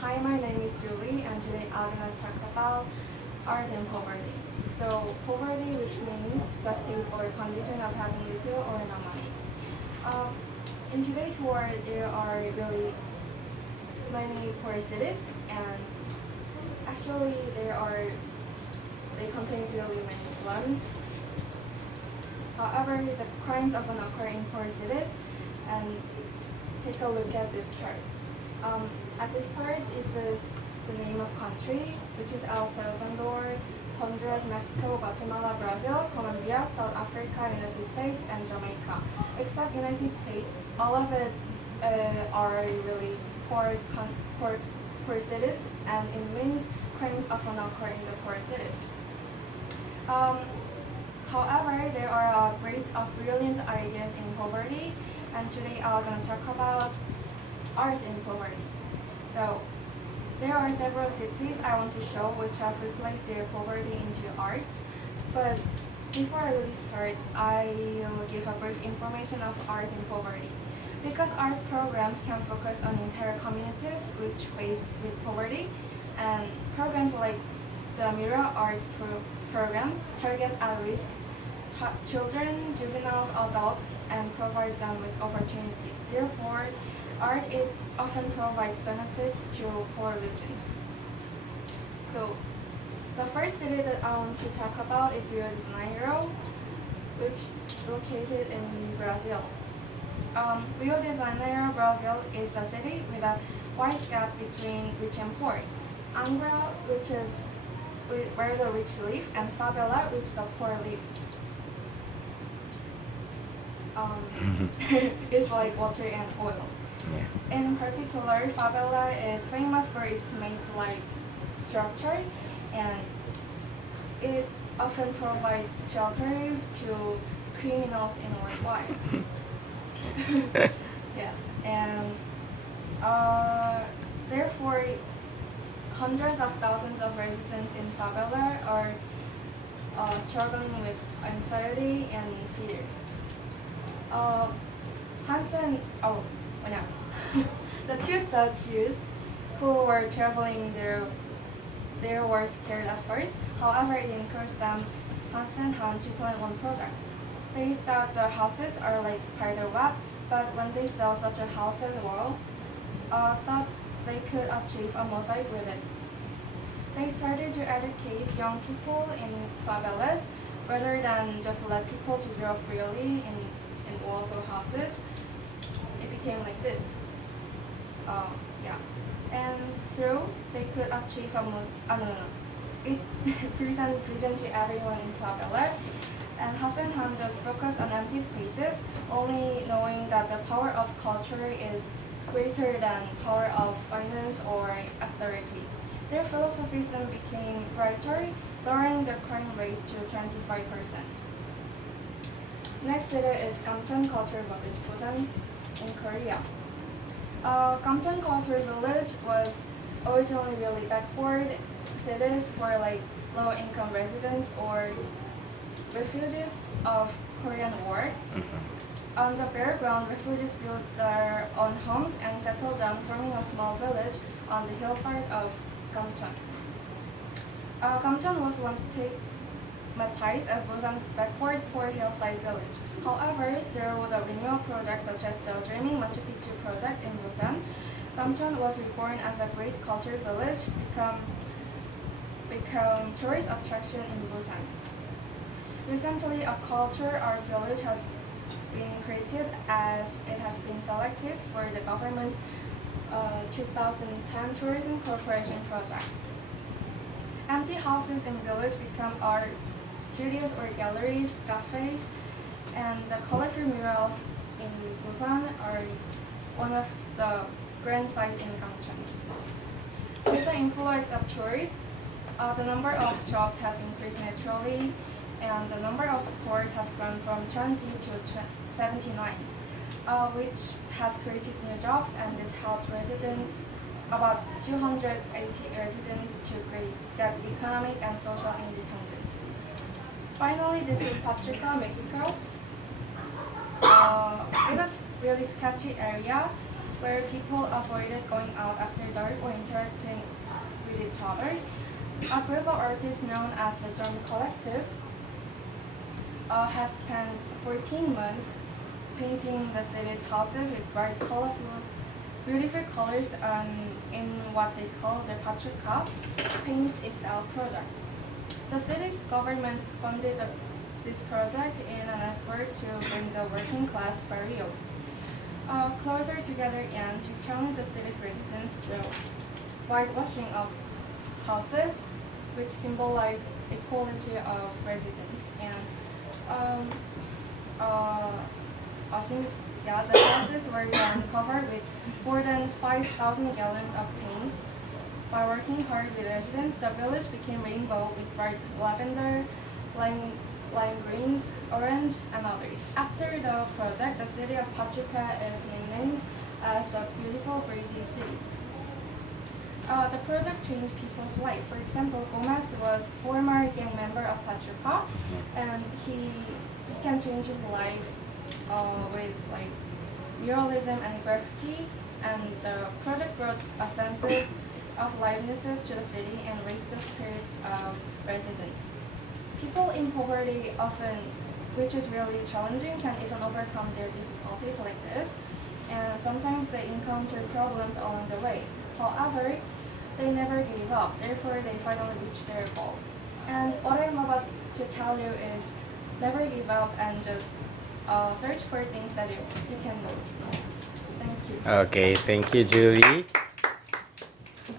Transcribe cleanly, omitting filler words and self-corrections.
Hi, my name is Julie, and today I'm gonna talk about art and poverty. So, poverty, which means the state or condition of having little or no money. Um, in today's world, there are really many poor cities, and actually, they contain really many slums. However, the crimes often occur in poor cities, and take a look at this chart. At this part, this is the name of country, which is El Salvador, Honduras, Mexico, Guatemala, Brazil, Colombia, South Africa, United States, and Jamaica. Except United States, all of it are really poor cities, and it means crimes often occur in the poor cities. Um, However, there are a great of brilliant ideas in poverty, and today I'm going to talk about art in poverty. So, there are several cities I want to show which have replaced their poverty into art. But before I really start, I'll give a brief information of art in poverty. Because art programs can focus on entire communities which faced with poverty, and programs like the Mirror Arts programs target at-risk children, juveniles, adults, and provide them with opportunities. Therefore, art it often provides benefits to poor regions. So, the first city that I want to talk about is Rio de Janeiro, which is located in Brazil. Rio de Janeiro, Brazil is a city with a wide gap between rich and poor. Angra, which is where the rich live, and favela, which the poor live. It's like water and oil. Yeah. In particular, favela is famous for its maze-like structure, and it often provides shelter to criminals in worldwide. Yes, and therefore, hundreds of thousands of residents in favela are struggling with anxiety and fear. Hansen, oh, yeah. The two Dutch youth who were traveling there, they were scared at first. However, it encouraged them, Hansen Han, to plan one project. They thought the houses are like spider web, but when they saw such a house in the world, thought they could achieve a mosaic with it. They started to educate young people in favelas rather than just let people to draw freely in walls or houses. It became like this. Yeah. And through they could achieve a no. It present vision to everyone in favela. And Hassan Han just focused on empty spaces, only knowing that the power of culture is greater than power of finance or authority. Their philosophy soon became brighter, lowering the crime rate to 25%. Next city is Gamcheon Culture Village, Busan, in Korea. Gamcheon Culture Village was originally really backward cities for like low-income residents or refugees of Korean War. On the bare ground, refugees built their own homes and settled down, forming a small village on the hillside of Gamcheon. Gamcheon was once stigmatized as Busan's backward poor hillside village. However, through the renewal projects such as the Dreaming Machu Picchu project in Busan, Gamcheon was reborn as a great culture village, become tourist attraction in Busan. Recently, a culture art village has been created as it has been selected for the government's 2010 Tourism Corporation project. Empty houses in village become art studios or galleries, cafes, and the colorful murals in Busan are one of the grand sights in Gamcheon. With the influx of tourists, the number of shops has increased naturally, and the number of stores has grown from 20 to 79, which has created new jobs, and this helped residents, about 280 residents, to get economic and social independence. Finally, this is Pachuca, Mexico. It was really sketchy area, where people avoided going out after dark or interacting with each other. A group of artists known as the Jeong Collective has spent 14 months painting the city's houses with bright, colorful, beautiful colors in what they call the Pachuca Paint Itself project. The city's government funded this project in an effort to bring the working class barrio closer together and to challenge the city's residents. The whitewashing of houses, which symbolized equality of residents, and um, uh, the houses were then covered with more than 5,000 gallons of paints. By working hard with residents, the village became rainbow with bright lavender, lime greens, orange, and others. After the project, the city of Pachuca is nicknamed as the beautiful breezy city. The project changed people's life. For example, Gomez was former gang member of Pachuca, and he can change his life with like muralism and graffiti. And the project brought a sense of liveliness to the city and raised the spirits of residents. People in poverty often, which is really challenging, can even overcome their difficulties like this, and sometimes they encounter problems along the way. However, they never give up, therefore they finally reach their goal. And what I'm about to tell you is never give up and just search for things that you can do. Thank you. Okay, thank you, Julie.